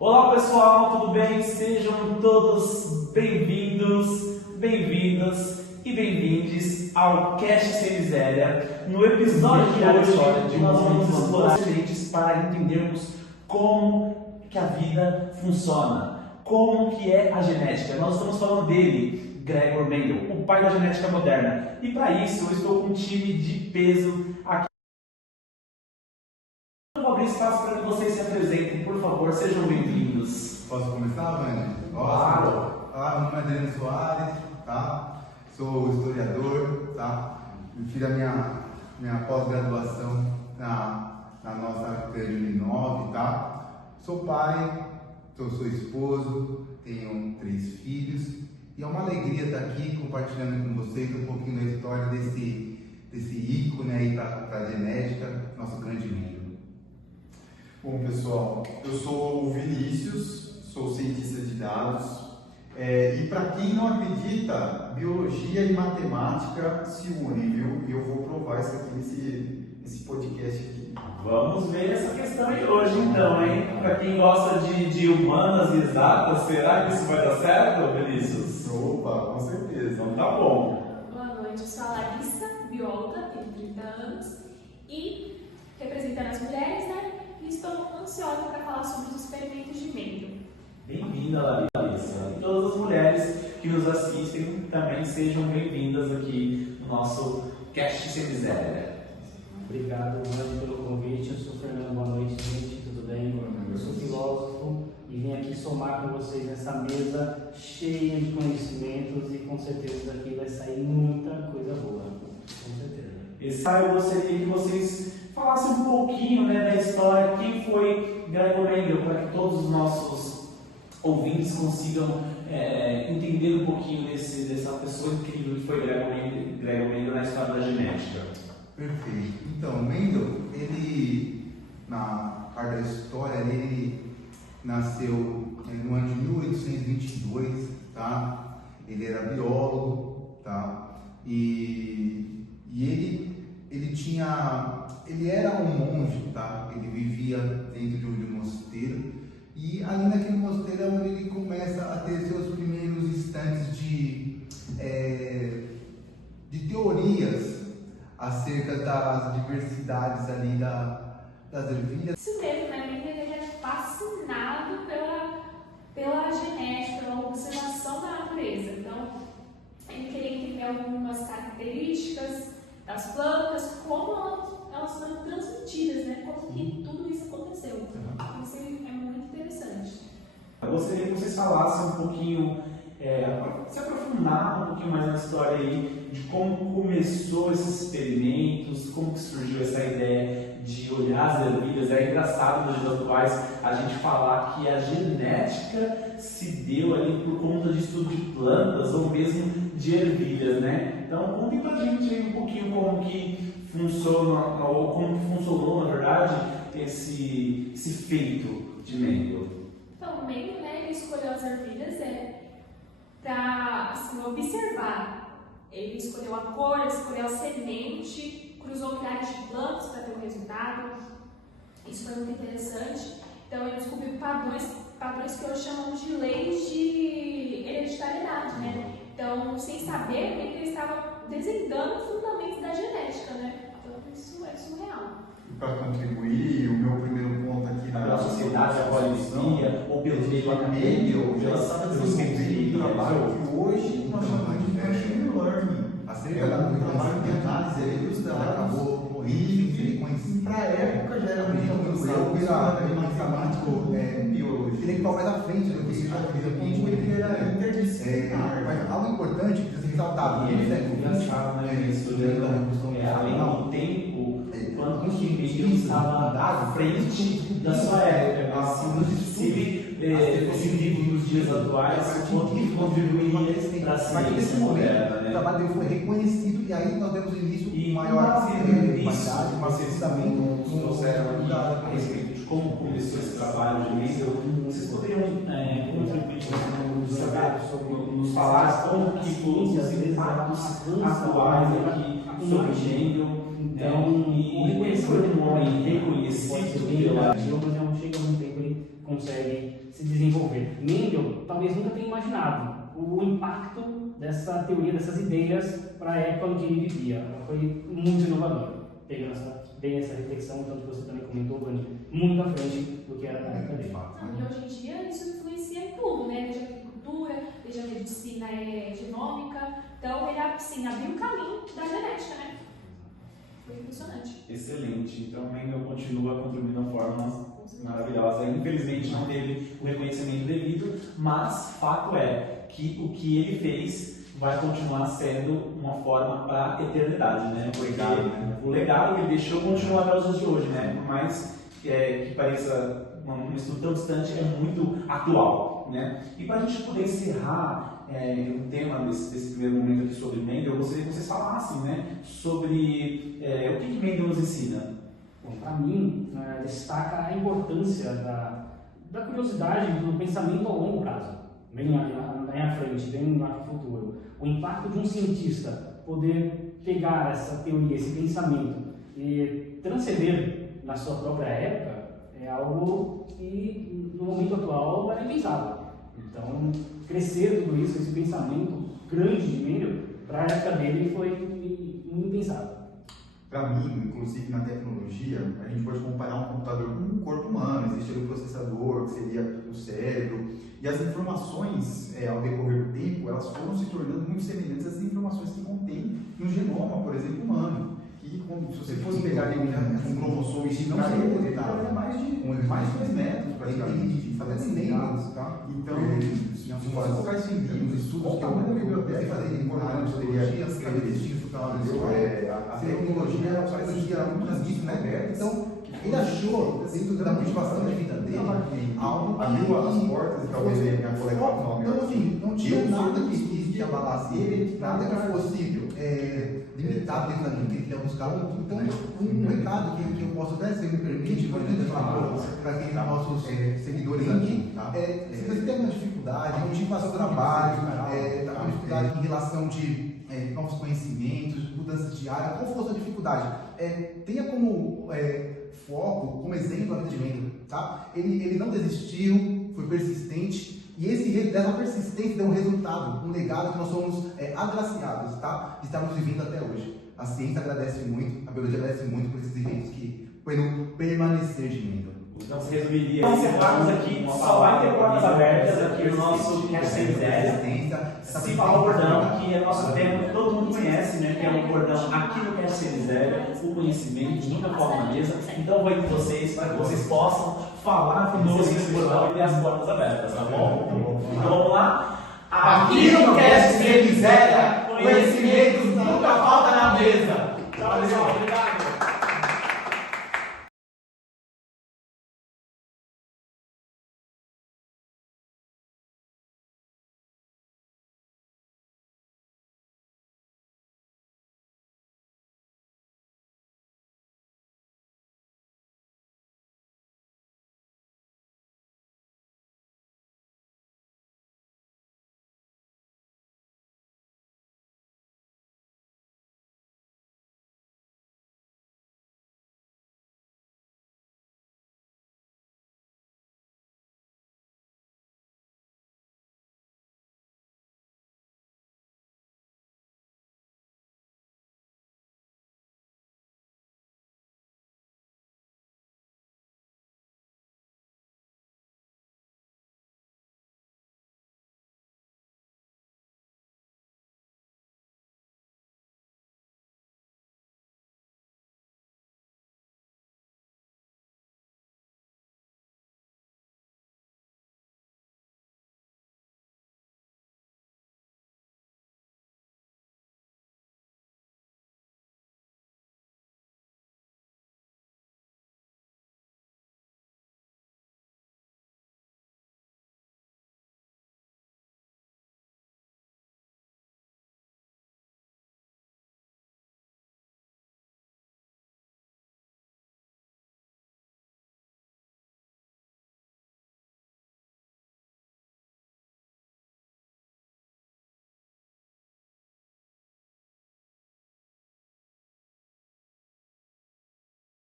Olá pessoal, tudo bem? Sejam todos bem-vindos, bem-vindas e bem-vindes ao Cast Sem Miséria. No episódio de hoje, nós vamos explorar sementes para entendermos como que a vida funciona, como que é a genética. Nós estamos falando dele, Gregor Mendel, o pai da genética moderna. E para isso, eu estou com um time de peso aqui. Eu vou abrir espaço para que vocês se apresentem, por favor, sejam bem-vindos. Posso começar, Vânia? Claro. Meu nome é Adriano Soares, tá? Sou historiador, tá? Eu fiz a minha pós-graduação na nossa de 2009, tá? Sou pai, sou esposo, tenho 3 filhos e é uma alegria estar aqui compartilhando com vocês um pouquinho da história desse ícone aí para a genética, nosso grande livro. Bom, pessoal, eu sou o Vinícius, sou cientista de dados e para quem não acredita, biologia e matemática se unem, viu? E eu vou provar isso aqui nesse podcast aqui. Vamos ver essa questão aí hoje então, hein? Para quem gosta de humanas e exatas, será que isso vai dar certo, Vinícius? Opa, com certeza. Então tá bom. Boa noite, eu sou a Larissa, bióloga, tenho 30 anos e representando as mulheres, né? E estou ansiosa para falar sobre os experimentos de Mendel. Bem-vinda, Larissa. E todas as mulheres que nos assistem também sejam bem-vindas aqui no nosso Cast Sem Miséria. Obrigado, Vânia, pelo convite. Eu sou Fernando, boa noite, gente, tudo bem? Eu sou filósofo e vim aqui somar com vocês nessa mesa cheia de conhecimentos e com certeza daqui vai sair muita coisa boa, com certeza. Eu gostaria que vocês falassem um pouquinho, né, da história, quem foi Gregor Mendel, para que todos os nossos ouvintes consigam entender um pouquinho dessa pessoa incrível que foi Gregor Mendel na história da genética. Perfeito. Então, Mendel, ele, na parte da história, ele nasceu no ano de 1822, tá? Ele era biólogo, tá? E ele era um monge, tá? Ele vivia dentro de um mosteiro e ali naquele mosteiro é onde ele começa a ter seus primeiros instantes de teorias acerca das diversidades ali das ervilhas. Isso mesmo, né? Mendel ele é fascinado pela genética, pela observação da natureza. Então, ele queria entender algumas características das plantas, como elas foram transmitidas, né? Como que tudo isso aconteceu. Isso é muito interessante. Eu gostaria que vocês falassem um pouquinho, se aprofundar um pouquinho mais na história aí, de como começou esses experimentos, como que surgiu essa ideia de olhar as ervilhas. É engraçado nos dias atuais a gente falar que a genética se deu ali por conta de estudo de plantas ou mesmo de ervilhas, né? Então contem pra gente aí um pouquinho como que funciona, ou como que funcionou, na verdade, esse feito de Mendel. Então, o Mendel, né, ele escolheu as ervilhas para assim, observar. Ele escolheu a cor, escolheu a semente, cruzou milhares de plantas para ter um resultado. Isso foi muito interessante. Então, ele descobriu padrões que hoje chamamos de leis de hereditariedade, né? Então, sem saber, ele estava desvendando os fundamentos da genética, né? Então, isso é surreal. E para contribuir, o meu primeiro ponto aqui Pela sociedade, a polissia, ou pelo Mendel já estava desenvolvendo um trabalho que hoje nós chamamos de machine learning. Acerca da trabalho de análise aí dos dados. acabou morrendo, ele conhecia. Para a época já era muito avançado, matemático, biologia. Ele que vai da frente do que Ele era interdisciplinar. mas algo importante que você ressaltar, por exemplo, Engraçado, né? Estudando a Revolução além Industrial. do tempo, quanto que Mendel estava à frente da sua época, inclusive nos dias atuais, quanto que contribuiria para a ciência moderna, o né? trabalho dele foi reconhecido e aí nós demos início E maior isso, vocês também nos trouxeram aqui a respeito de como começou esse trabalho de Mendel. Vocês poderiam contribuir nos falar como que foram os impactos atuais aqui sobre Mendel? Então, E foi um homem reconhecido pela... mas não chega muito tempo ele consegue se desenvolver. Mendel talvez nunca tenha imaginado o impacto dessa teoria, dessas ideias para a época em que ele vivia. Ela foi muito inovadora, pegando bem essa reflexão, tanto que você também comentou, Vani, muito à frente do que era na época dele. E hoje em dia isso influencia em tudo, né? Desde a agricultura, desde a medicina genômica. Então ele assim, abriu o caminho da genética, né? Foi impressionante. Excelente. Então o Mendel continua contribuindo de uma forma maravilhosa. Infelizmente não teve o reconhecimento devido, mas fato é que o que ele fez vai continuar sendo uma forma para a eternidade, né? Porque o legado que ele deixou continua até os dias de hoje, né? Por mais que pareça um estudo tão distante, é muito atual, né? E para a gente poder encerrar o tema desse primeiro momento aqui sobre Mendel, eu gostaria que vocês falassem, né, sobre o que Mendel nos ensina. Bom, para mim, destaca a importância da curiosidade do pensamento a longo prazo, bem à frente, bem lá no futuro. O impacto de um cientista poder pegar essa teoria, esse pensamento e transcender na sua própria época é algo que no momento atual era impensável. Então, crescer tudo isso, esse pensamento grande de Mendel, para a época dele foi impensável. Para mim, inclusive na tecnologia, a gente pode comparar um computador com um corpo humano. Existe ali um processador, que seria o cérebro, e as informações, ao decorrer do tempo, elas foram se tornando muito semelhantes às informações que contém no genoma, por exemplo, humano. E se você fosse pegar ali um cromossomo e esticar ele, ele vai mais de 2 metros, praticamente, fazendo menos, tá? Então, se você colocar isso em livros, estudos que uma biblioteca fazer importante, poderia estabelecer a tecnologia parecia muito transmissão, né? Então, ele achou, dentro da motivação da vida dele, algo que abriu as portas e talvez ele tenha colocado o nome. Então, assim, não tinha nada que abalasse ele, nada que fosse limitado dentro da minha vida, que ele ia buscar. Então, um recado que eu posso até, se me permite, para quem está nossos seguidores aqui, se você tem uma dificuldade, motivação do trabalho, uma dificuldade em relação de novos conhecimentos, mudanças diárias, qual for a sua dificuldade, tenha como foco, como exemplo a vida de Mendel, tá? Ele não desistiu, foi persistente, e dessa persistência deu um resultado, um legado que nós somos agraciados, tá? De estarmos vivendo até hoje. A ciência agradece muito, a biologia agradece muito por esses eventos que foram permanecer de Mendel. Então, se resumiria, encerrarmos aqui, só vai ter portas abertas aqui no nosso Quer Ser Miséria. Se falar o bordão, que é nosso tema que todo mundo conhece, né? Que é um bordão aqui no Quer Ser Miséria, o conhecimento nunca falta na mesa. Então, vou ir com vocês para que vocês possam falar conosco esse bordão e ter as portas abertas, tá bom? Então, vamos lá. Aqui no Quer Ser Miséria, conhecimentos nunca falta na mesa. Tchau, pessoal. Obrigado.